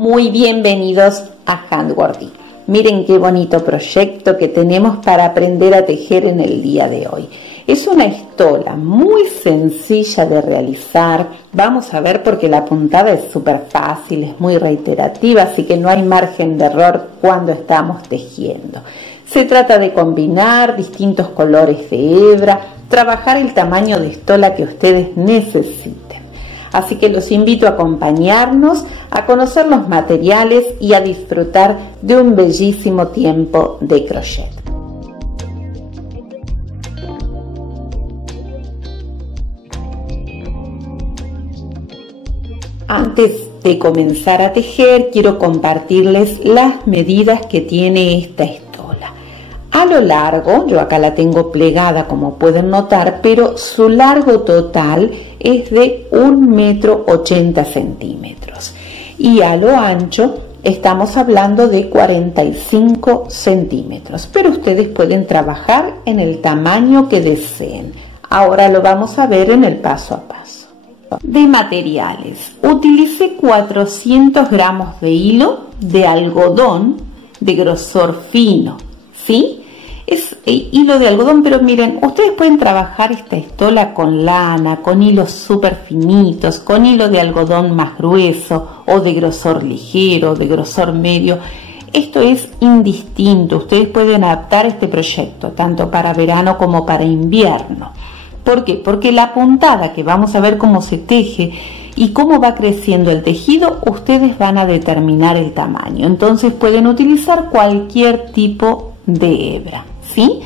Muy bienvenidos a Handwordy. Miren qué bonito proyecto que tenemos para aprender a tejer en el día de hoy. Es una estola muy sencilla de realizar. Vamos a ver porque la puntada es súper fácil, es muy reiterativa, así que no hay margen de error cuando estamos tejiendo. Se trata de combinar distintos colores de hebra, trabajar el tamaño de estola que ustedes necesiten. Así que los invito a acompañarnos, a conocer los materiales y a disfrutar de un bellísimo tiempo de crochet. Antes de comenzar a tejer, quiero compartirles las medidas que tiene esta estola. A lo largo, yo acá la tengo plegada como pueden notar, pero su largo total es de 1,80 m. Y a lo ancho estamos hablando de 45 centímetros, pero ustedes pueden trabajar en el tamaño que deseen. Ahora lo vamos a ver en el paso a paso. De materiales, utilicé 400 gramos de hilo de algodón de grosor fino, ¿sí? Es hilo de algodón, pero miren, ustedes pueden trabajar esta estola con lana, con hilos súper finitos, con hilo de algodón más grueso o de grosor ligero, de grosor medio. Esto es indistinto, ustedes pueden adaptar este proyecto tanto para verano como para invierno. ¿Por qué? Porque la puntada, que vamos a ver cómo se teje y cómo va creciendo el tejido, ustedes van a determinar el tamaño. Entonces pueden utilizar cualquier tipo de hebra, ¿sí?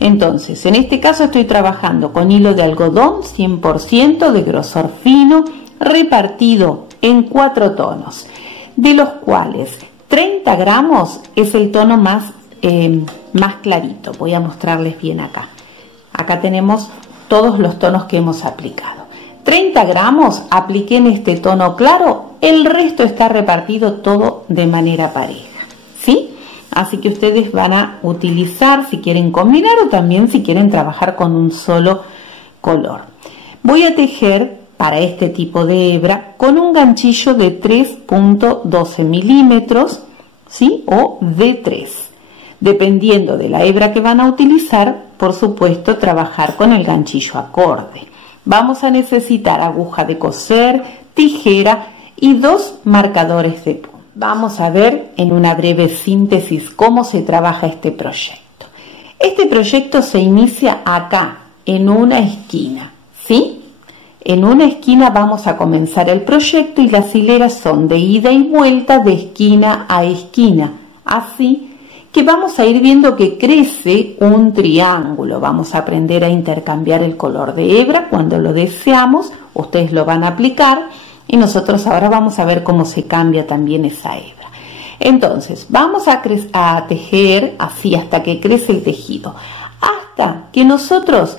Entonces, en este caso estoy trabajando con hilo de algodón 100% de grosor fino, repartido en 4 tonos, de los cuales 30 gramos es el tono más clarito. Voy a mostrarles bien acá. Acá tenemos todos los tonos que hemos aplicado. 30 gramos apliqué en este tono claro, el resto está repartido todo de manera pareja, ¿sí? Así que ustedes van a utilizar si quieren combinar o también si quieren trabajar con un solo color. Voy a tejer para este tipo de hebra con un ganchillo de 3,12 milímetros, ¿sí? O de 3. Dependiendo de la hebra que van a utilizar, por supuesto, trabajar con el ganchillo acorde. Vamos a necesitar aguja de coser, tijera y 2 marcadores de punta. Vamos a ver en una breve síntesis cómo se trabaja este proyecto. Este proyecto se inicia acá, en una esquina, ¿sí? En una esquina vamos a comenzar el proyecto y las hileras son de ida y vuelta de esquina a esquina, así que vamos a ir viendo que crece un triángulo. Vamos a aprender a intercambiar el color de hebra cuando lo deseamos. Ustedes lo van a aplicar y nosotros ahora vamos a ver cómo se cambia también esa hebra. Entonces, vamos a tejer así hasta que crece el tejido, hasta que nosotros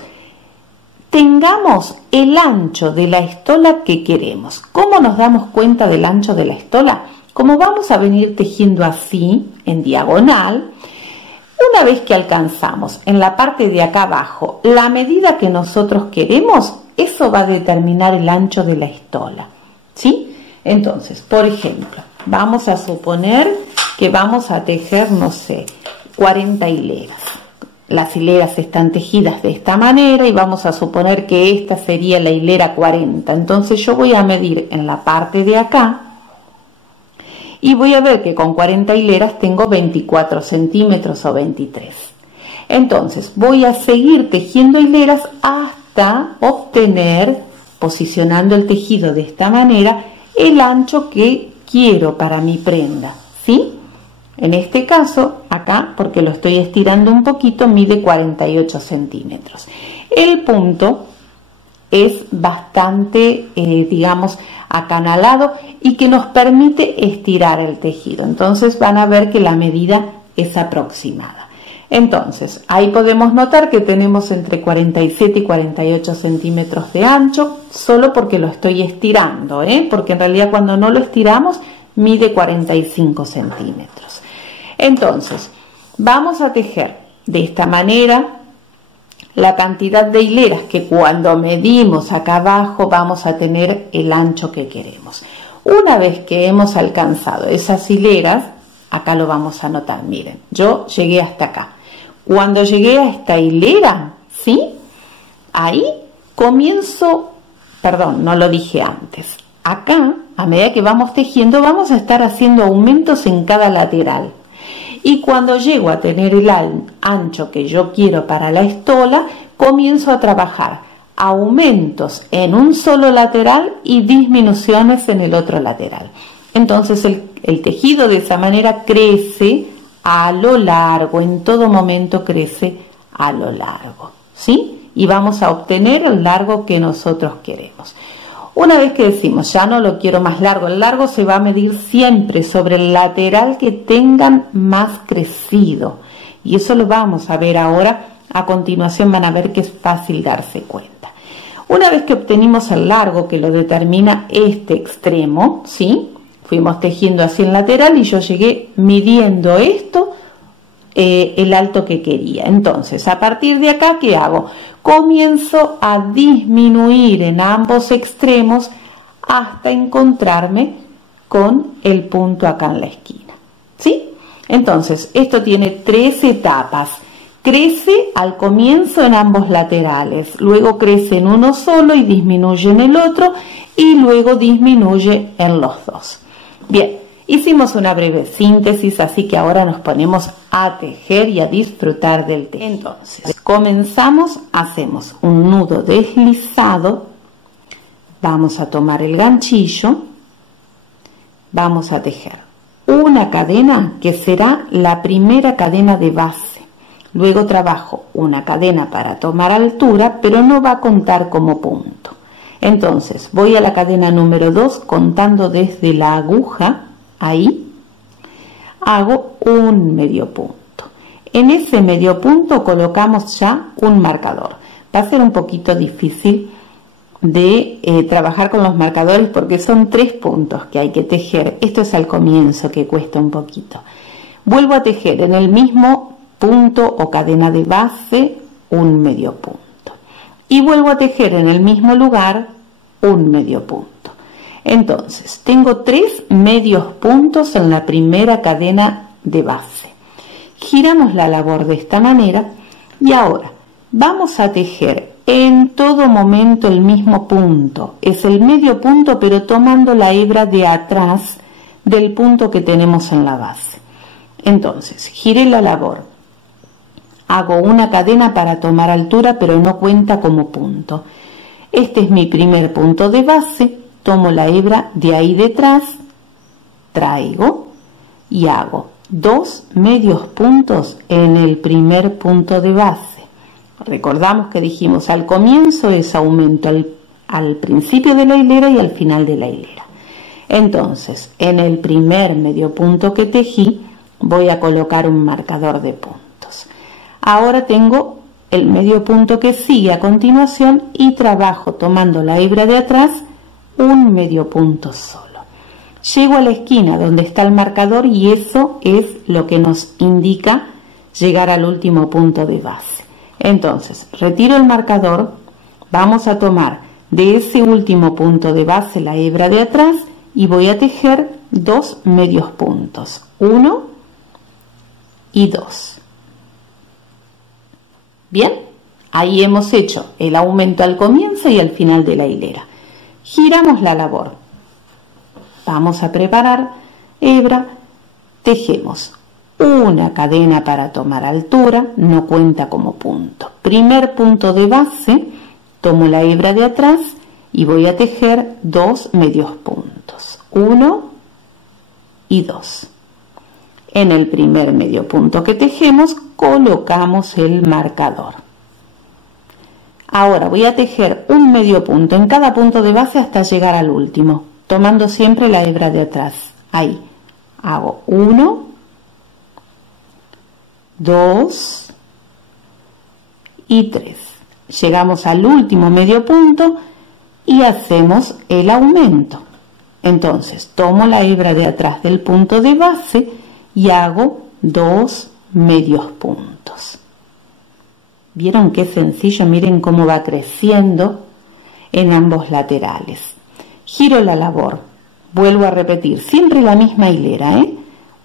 tengamos el ancho de la estola que queremos. ¿Cómo nos damos cuenta del ancho de la estola? Como vamos a venir tejiendo así, en diagonal, una vez que alcanzamos en la parte de acá abajo la medida que nosotros queremos, eso va a determinar el ancho de la estola, ¿sí? Entonces, por ejemplo, vamos a suponer que vamos a tejer, no sé, 40 hileras. Las hileras están tejidas de esta manera y vamos a suponer que esta sería la hilera 40. Entonces yo voy a medir en la parte de acá y voy a ver que con 40 hileras tengo 24 centímetros o 23. Entonces voy a seguir tejiendo hileras hasta obtener, posicionando el tejido de esta manera, el ancho que quiero para mi prenda, ¿sí? En este caso, acá, porque lo estoy estirando un poquito, mide 48 centímetros. El punto es bastante, digamos, acanalado y que nos permite estirar el tejido. Entonces van a ver que la medida es aproximada. Entonces, ahí podemos notar que tenemos entre 47 y 48 centímetros de ancho, solo porque lo estoy estirando, porque en realidad cuando no lo estiramos mide 45 centímetros. Entonces, vamos a tejer de esta manera la cantidad de hileras que cuando medimos acá abajo vamos a tener el ancho que queremos. Una vez que hemos alcanzado esas hileras, acá lo vamos a anotar, miren, yo llegué hasta acá. Cuando llegué a esta hilera, ¿sí? Ahí comienzo, perdón, no lo dije antes. Acá, a medida que vamos tejiendo, vamos a estar haciendo aumentos en cada lateral. Y cuando llego a tener el ancho que yo quiero para la estola, comienzo a trabajar aumentos en un solo lateral y disminuciones en el otro lateral. Entonces el tejido de esa manera crece a lo largo, en todo momento crece a lo largo, ¿sí? Y vamos a obtener el largo que nosotros queremos. Una vez que decimos, ya no lo quiero más largo, el largo se va a medir siempre sobre el lateral que tengan más crecido. Y eso lo vamos a ver ahora. A continuación van a ver que es fácil darse cuenta. Una vez que obtenimos el largo que lo determina este extremo, ¿sí? Fuimos tejiendo así en lateral y yo llegué midiendo esto, el alto que quería. Entonces, a partir de acá, ¿qué hago? Comienzo a disminuir en ambos extremos hasta encontrarme con el punto acá en la esquina, ¿sí? Entonces, esto tiene 3 etapas. Crece al comienzo en ambos laterales, luego crece en uno solo y disminuye en el otro, y luego disminuye en los dos. Bien, hicimos una breve síntesis, así que ahora nos ponemos a tejer y a disfrutar del tejido. Entonces, comenzamos, hacemos un nudo deslizado, vamos a tomar el ganchillo, vamos a tejer una cadena que será la primera cadena de base. Luego trabajo una cadena para tomar altura, pero no va a contar como punto. Entonces voy a la cadena número 2 contando desde la aguja, ahí hago un medio punto. En ese medio punto colocamos ya un marcador. Va a ser un poquito difícil de trabajar con los marcadores porque son 3 puntos que hay que tejer. Esto es al comienzo que cuesta un poquito. Vuelvo a tejer en el mismo punto o cadena de base un medio punto y vuelvo a tejer en el mismo lugar un medio punto. Entonces tengo 3 medios puntos en la primera cadena de base. Giramos la labor de esta manera y ahora vamos a tejer en todo momento el mismo punto. Es el medio punto, pero tomando la hebra de atrás del punto que tenemos en la base. Entonces giré la labor, hago una cadena para tomar altura, pero no cuenta como punto. Este es mi primer punto de base, tomo la hebra de ahí detrás, traigo y hago 2 medios puntos en el primer punto de base. Recordamos que dijimos al comienzo es aumento al principio de la hilera y al final de la hilera. Entonces, en el primer medio punto que tejí, voy a colocar un marcador de puntos. Ahora tengo el medio punto que sigue a continuación y trabajo tomando la hebra de atrás un medio punto solo. Llego a la esquina donde está el marcador y eso es lo que nos indica llegar al último punto de base. Entonces, retiro el marcador, vamos a tomar de ese último punto de base la hebra de atrás y voy a tejer 2 medios puntos, 1 y 2. Bien, ahí hemos hecho el aumento al comienzo y al final de la hilera. Giramos la labor. Vamos a preparar hebra, tejemos una cadena para tomar altura, no cuenta como punto. Primer punto de base, tomo la hebra de atrás y voy a tejer 2 medios puntos, 1 y 2. En el primer medio punto que tejemos colocamos el marcador. Ahora voy a tejer un medio punto en cada punto de base hasta llegar al último, tomando siempre la hebra de atrás. Ahí hago 1, 2 y 3. Llegamos al último medio punto y hacemos el aumento. Entonces tomo la hebra de atrás del punto de base y hago 2 medios puntos. ¿Vieron qué sencillo? Miren cómo va creciendo en ambos laterales. Giro la labor, Vuelvo a repetir, siempre la misma hilera,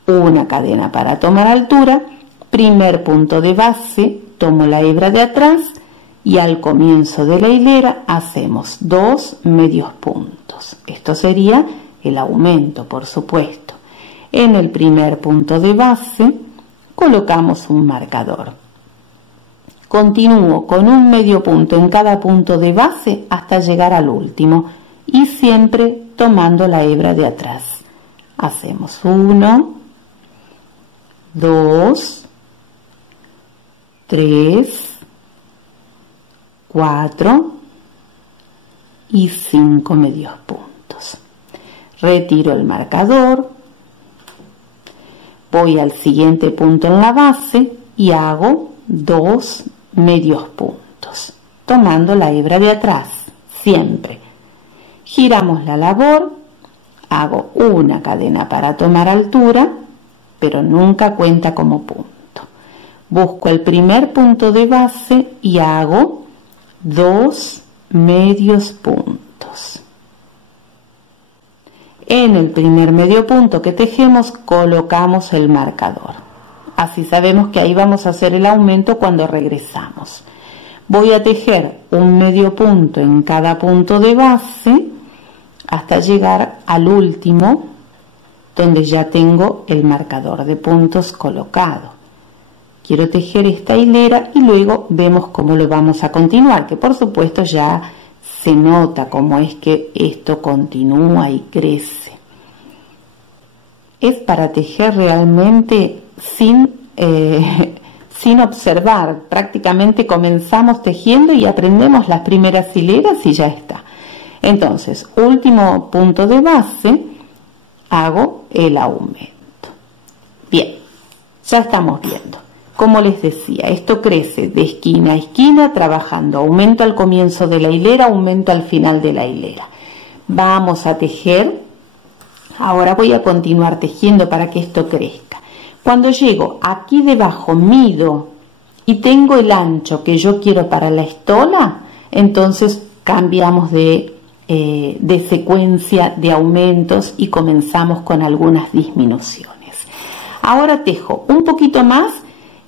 una cadena para tomar altura, primer punto de base, tomo la hebra de atrás y al comienzo de la hilera hacemos 2 medios puntos. Esto sería el aumento, por supuesto. En el primer punto de base colocamos un marcador. Continúo con un medio punto en cada punto de base hasta llegar al último y siempre tomando la hebra de atrás. Hacemos 1, 2, 3, 4 y 5 medios puntos. Retiro el marcador, voy al siguiente punto en la base y hago 2 medios puntos, tomando la hebra de atrás, siempre. Giramos la labor, hago una cadena para tomar altura, pero nunca cuenta como punto. Busco el primer punto de base y hago 2 medios puntos. En el primer medio punto que tejemos colocamos el marcador. Así sabemos que ahí vamos a hacer el aumento cuando regresamos. Voy a tejer un medio punto en cada punto de base hasta llegar al último, donde ya tengo el marcador de puntos colocado. Quiero tejer esta hilera y luego vemos cómo lo vamos a continuar, que por supuesto ya se nota cómo es que esto continúa y crece. Es para tejer realmente sin observar. Prácticamente comenzamos tejiendo y aprendemos las primeras hileras y ya está. Entonces, último punto de base, hago el aumento. Bien, ya estamos viendo. Como les decía, esto crece de esquina a esquina, trabajando aumento al comienzo de la hilera, aumento al final de la hilera. Vamos a tejer. Ahora voy a continuar tejiendo para que esto crezca. Cuando llego aquí debajo, mido y tengo el ancho que yo quiero para la estola, entonces cambiamos de secuencia de aumentos y comenzamos con algunas disminuciones. Ahora tejo un poquito más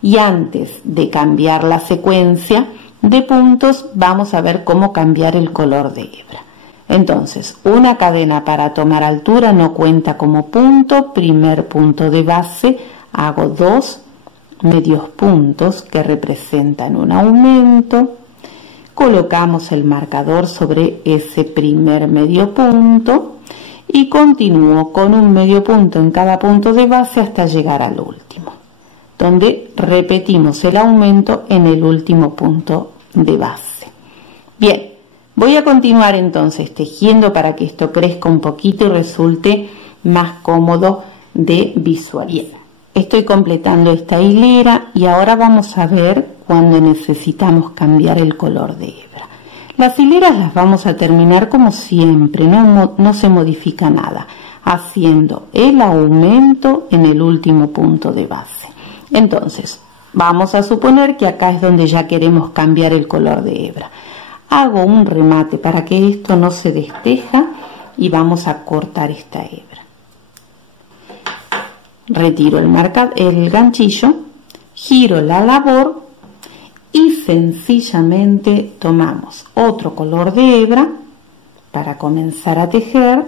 y antes de cambiar la secuencia de puntos vamos a ver cómo cambiar el color de hebra. Entonces, una cadena para tomar altura no cuenta como punto. Primer punto de base, hago 2 medios puntos que representan un aumento. Colocamos el marcador sobre ese primer medio punto y continúo con un medio punto en cada punto de base hasta llegar al último, donde repetimos el aumento en el último punto de base. Bien. Voy a continuar entonces tejiendo para que esto crezca un poquito y resulte más cómodo de visualizar. Estoy completando esta hilera y ahora vamos a ver cuando necesitamos cambiar el color de hebra. Las hileras las vamos a terminar como siempre, no se modifica nada, haciendo el aumento en el último punto de base. Entonces, vamos a suponer que acá es donde ya queremos cambiar el color de hebra. Hago un remate para que esto no se desteja y vamos a cortar esta hebra. Retiro el ganchillo, giro la labor y sencillamente tomamos otro color de hebra para comenzar a tejer.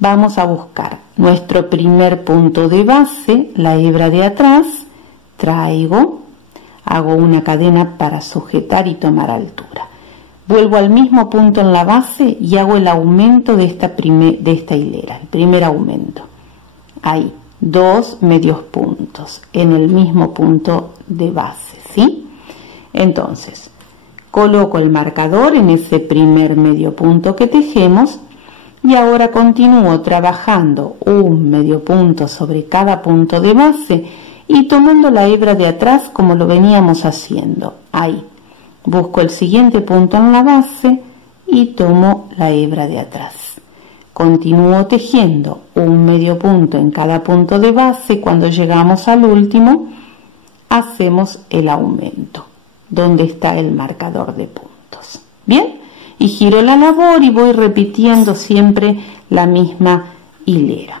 Vamos a buscar nuestro primer punto de base, la hebra de atrás, traigo, hago una cadena para sujetar y tomar altura. Vuelvo al mismo punto en la base y hago el aumento de esta hilera, el primer aumento. Ahí, 2 medios puntos en el mismo punto de base, ¿sí? Entonces, coloco el marcador en ese primer medio punto que tejemos y ahora continúo trabajando un medio punto sobre cada punto de base y tomando la hebra de atrás como lo veníamos haciendo, ahí. Busco el siguiente punto en la base y tomo la hebra de atrás. Continúo tejiendo un medio punto en cada punto de base. Cuando llegamos al último, hacemos el aumento, donde está el marcador de puntos. Bien, y giro la labor y voy repitiendo siempre la misma hilera.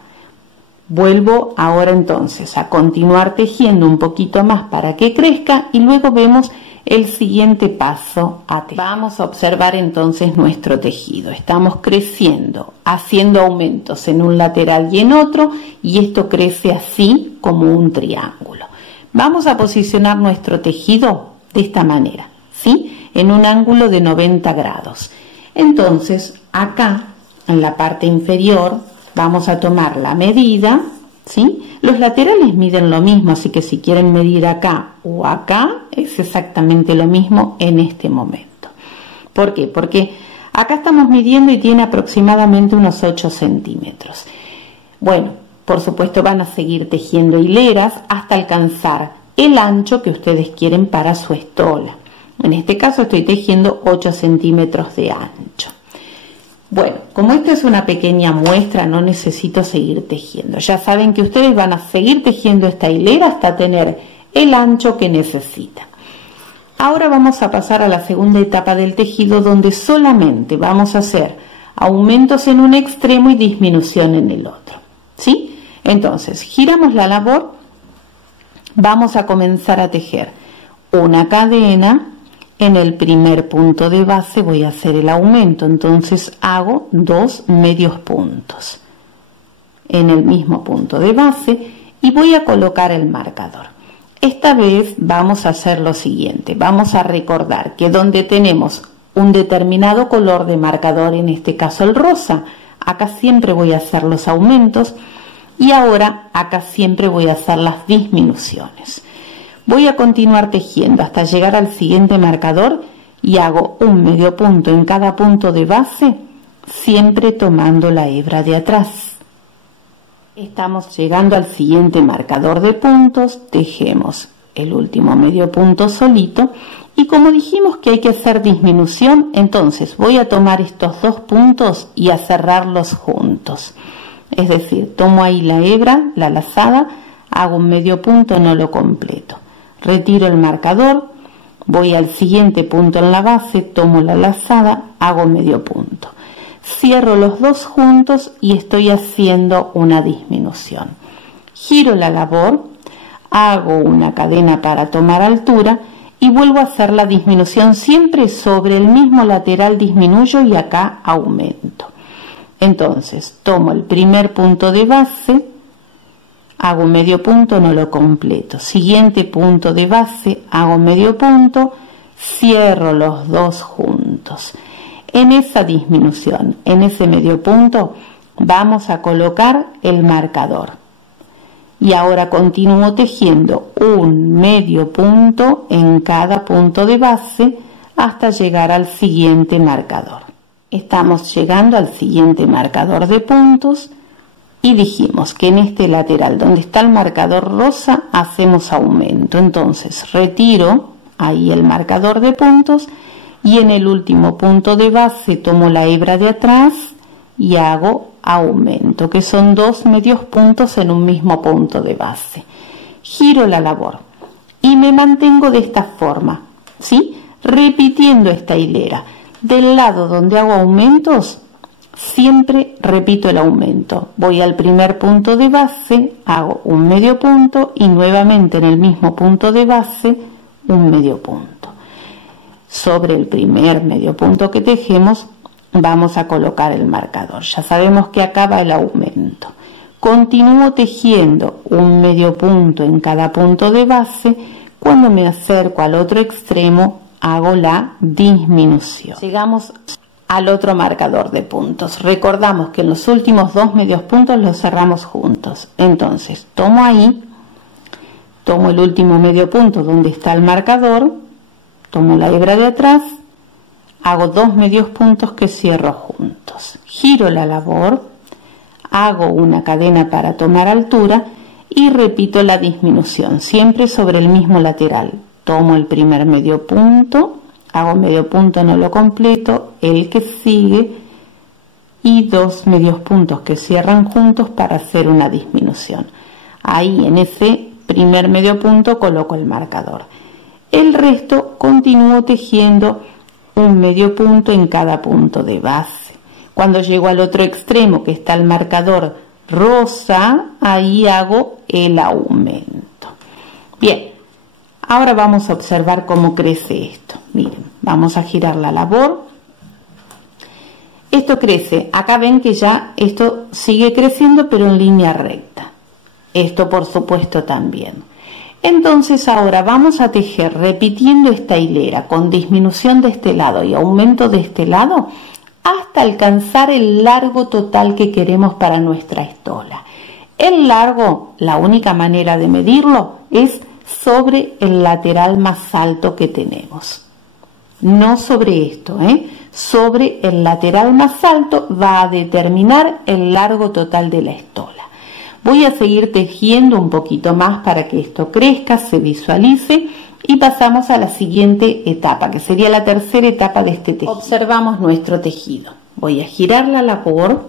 Vuelvo ahora entonces a continuar tejiendo un poquito más para que crezca y luego vemos el siguiente paso a tejer. Vamos a observar entonces nuestro tejido. Estamos creciendo, haciendo aumentos en un lateral y en otro, y esto crece así como un triángulo. Vamos a posicionar nuestro tejido de esta manera, ¿sí? En un ángulo de 90 grados. Entonces, acá, en la parte inferior, vamos a tomar la medida, ¿sí? Los laterales miden lo mismo, así que si quieren medir acá o acá, es exactamente lo mismo en este momento. ¿Por qué? Porque acá estamos midiendo y tiene aproximadamente unos 8 centímetros. Bueno, por supuesto van a seguir tejiendo hileras hasta alcanzar el ancho que ustedes quieren para su estola. En este caso estoy tejiendo 8 centímetros de ancho. Bueno, como esto es una pequeña muestra, no necesito seguir tejiendo. Ya saben que ustedes van a seguir tejiendo esta hilera hasta tener el ancho que necesitan. Ahora vamos a pasar a la segunda etapa del tejido, donde solamente vamos a hacer aumentos en un extremo y disminución en el otro, ¿sí? Entonces, giramos la labor, vamos a comenzar a tejer una cadena. En el primer punto de base voy a hacer el aumento, entonces hago 2 medios puntos en el mismo punto de base y voy a colocar el marcador. Esta vez vamos a hacer lo siguiente, vamos a recordar que donde tenemos un determinado color de marcador, en este caso el rosa, acá siempre voy a hacer los aumentos y ahora acá siempre voy a hacer las disminuciones. Voy a continuar tejiendo hasta llegar al siguiente marcador y hago un medio punto en cada punto de base, siempre tomando la hebra de atrás. Estamos llegando al siguiente marcador de puntos, tejemos el último medio punto solito y como dijimos que hay que hacer disminución, entonces voy a tomar estos 2 puntos y a cerrarlos juntos. Es decir, tomo ahí la hebra, la lazada, hago un medio punto, no lo completo. Retiro el marcador, voy al siguiente punto en la base, tomo la lazada, hago medio punto. Cierro los 2 juntos y estoy haciendo una disminución. Giro la labor, hago una cadena para tomar altura y vuelvo a hacer la disminución siempre sobre el mismo lateral, disminuyo y acá aumento. Entonces, tomo el primer punto de base, hago medio punto, no lo completo. Siguiente punto de base, hago medio punto, cierro los 2 juntos. En esa disminución, en ese medio punto, vamos a colocar el marcador. Y ahora continúo tejiendo un medio punto en cada punto de base hasta llegar al siguiente marcador. Estamos llegando al siguiente marcador de puntos. Y dijimos que en este lateral donde está el marcador rosa hacemos aumento. Entonces retiro ahí el marcador de puntos y en el último punto de base tomo la hebra de atrás y hago aumento, que son 2 medios puntos en un mismo punto de base. Giro la labor y me mantengo de esta forma, ¿sí? Repitiendo esta hilera. Del lado donde hago aumentos, siempre repito el aumento. Voy al primer punto de base, hago un medio punto y nuevamente en el mismo punto de base un medio punto. Sobre el primer medio punto que tejemos vamos a colocar el marcador. Ya sabemos que acá va el aumento. Continúo tejiendo un medio punto en cada punto de base. Cuando me acerco al otro extremo hago la disminución. Llegamos al otro marcador de puntos. Recordamos que en los últimos 2 medios puntos los cerramos juntos. Entonces tomo ahí, tomo el último medio punto donde está el marcador, tomo la hebra de atrás, hago 2 medios puntos que cierro juntos. Giro la labor, hago una cadena para tomar altura y repito la disminución, siempre sobre el mismo lateral. Tomo el primer medio punto, hago medio punto, no lo completo, el que sigue y 2 medios puntos que cierran juntos para hacer una disminución. Ahí en ese primer medio punto coloco el marcador. El resto continúo tejiendo un medio punto en cada punto de base. Cuando llego al otro extremo, que está el marcador rosa, ahí hago el aumento. Bien, ahora vamos a observar cómo crece esto. Miren, vamos a girar la labor. Esto crece, acá ven que ya esto sigue creciendo pero en línea recta. Esto por supuesto también. Entonces ahora vamos a tejer repitiendo esta hilera con disminución de este lado y aumento de este lado hasta alcanzar el largo total que queremos para nuestra estola. El largo, la única manera de medirlo es sobre el lateral más alto que tenemos. No sobre esto, sobre el lateral más alto va a determinar el largo total de la estola. Voy a seguir tejiendo un poquito más para que esto crezca, se visualice y pasamos a la siguiente etapa, que sería la tercera etapa de este tejido. Observamos nuestro tejido. Voy a girar la labor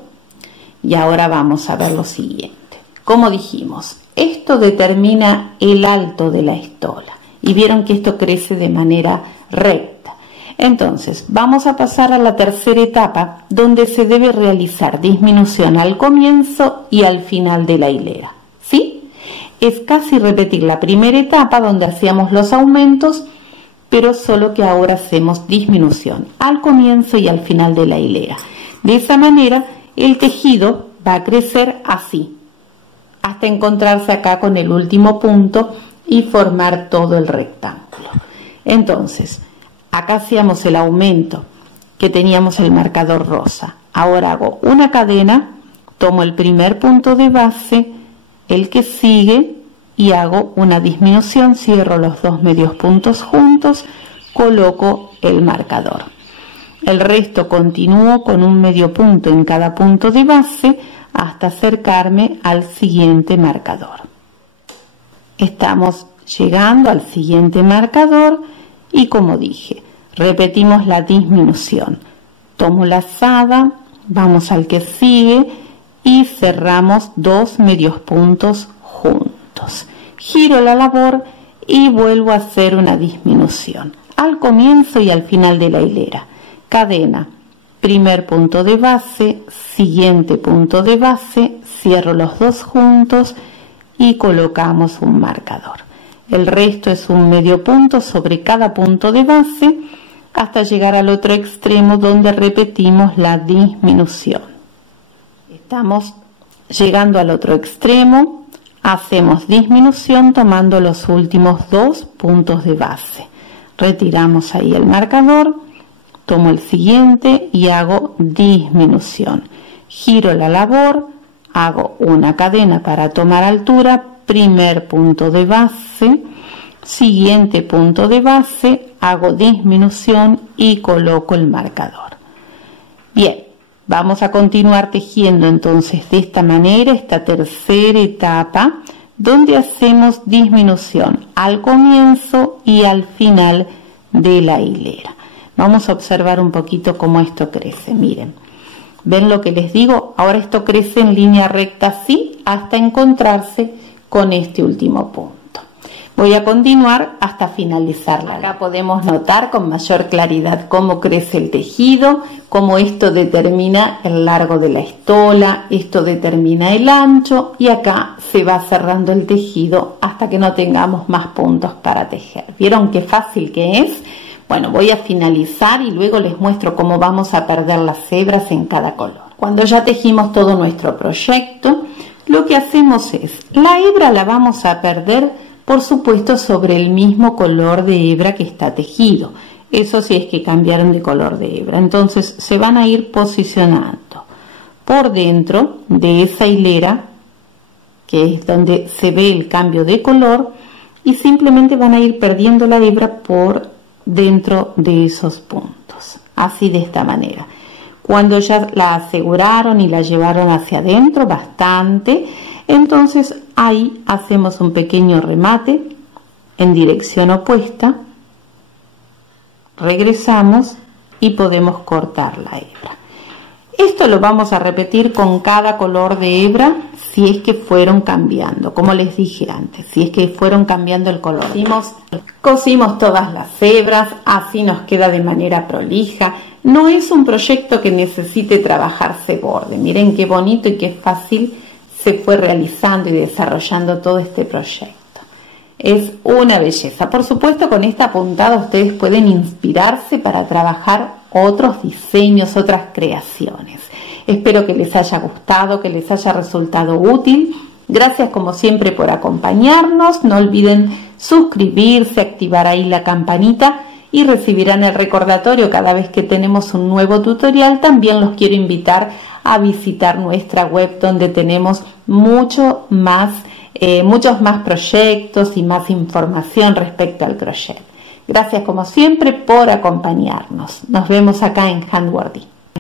y ahora vamos a ver lo siguiente. Como dijimos, esto determina el alto de la estola y vieron que esto crece de manera recta. Entonces, vamos a pasar a la tercera etapa, donde se debe realizar disminución al comienzo y al final de la hilera. ¿Sí? Es casi repetir la primera etapa donde hacíamos los aumentos, pero solo que ahora hacemos disminución al comienzo y al final de la hilera. De esa manera, el tejido va a crecer así, hasta encontrarse acá con el último punto y formar todo el rectángulo. Entonces, acá hacíamos el aumento que teníamos el marcador rosa. Ahora hago una cadena, tomo el primer punto de base, el que sigue y hago una disminución, cierro los dos medios puntos juntos, coloco el marcador. El resto continúo con un medio punto en cada punto de base hasta acercarme al siguiente marcador. Estamos llegando al siguiente marcador y como dije, repetimos la disminución. Tomo la lazada, vamos al que sigue y cerramos dos medios puntos juntos. Giro la labor y vuelvo a hacer una disminución al comienzo y al final de la hilera. Cadena, primer punto de base, siguiente punto de base, cierro los dos juntos y colocamos un marcador. El resto es un medio punto sobre cada punto de base hasta llegar al otro extremo donde repetimos la disminución. Estamos llegando al otro extremo, hacemos disminución tomando los últimos dos puntos de base. Retiramos ahí el marcador, tomo el siguiente y hago disminución. Giro la labor, hago una cadena para tomar altura, primer punto de base, siguiente punto de base, hago disminución y coloco el marcador. Bien, vamos a continuar tejiendo entonces de esta manera esta tercera etapa donde hacemos disminución al comienzo y al final de la hilera. Vamos a observar un poquito cómo esto crece, miren. ¿Ven lo que les digo? Ahora esto crece en línea recta así hasta encontrarse con este último punto. Voy a continuar hasta finalizarla. Acá podemos notar con mayor claridad cómo crece el tejido, cómo esto determina el largo de la estola, esto determina el ancho y acá se va cerrando el tejido hasta que no tengamos más puntos para tejer. ¿Vieron qué fácil que es? Bueno, voy a finalizar y luego les muestro cómo vamos a perder las hebras en cada color. Cuando ya tejimos todo nuestro proyecto, lo que hacemos es, la hebra la vamos a perder, por supuesto, sobre el mismo color de hebra que está tejido. Eso sí es que cambiaron de color de hebra. Entonces se van a ir posicionando por dentro de esa hilera, que es donde se ve el cambio de color, y simplemente van a ir perdiendo la hebra por dentro de esos puntos, así de esta manera. Cuando ya la aseguraron y la llevaron hacia adentro bastante, entonces ahí hacemos un pequeño remate en dirección opuesta, regresamos y podemos cortar la hebra. Esto lo vamos a repetir con cada color de hebra si es que fueron cambiando, como les dije antes, si es que fueron cambiando el color. Cosimos todas las hebras, así nos queda de manera prolija. No es un proyecto que necesite trabajarse borde. Miren qué bonito y qué fácil se fue realizando y desarrollando todo este proyecto. Es una belleza. Por supuesto, con esta puntada ustedes pueden inspirarse para trabajar otros diseños, otras creaciones. Espero que les haya gustado, que les haya resultado útil. Gracias como siempre por acompañarnos. No olviden suscribirse, activar ahí la campanita y recibirán el recordatorio cada vez que tenemos un nuevo tutorial. También los quiero invitar a visitar nuestra web, donde tenemos muchos más proyectos y más información respecto al crochet. Gracias como siempre por acompañarnos. Nos vemos acá en Handwordy.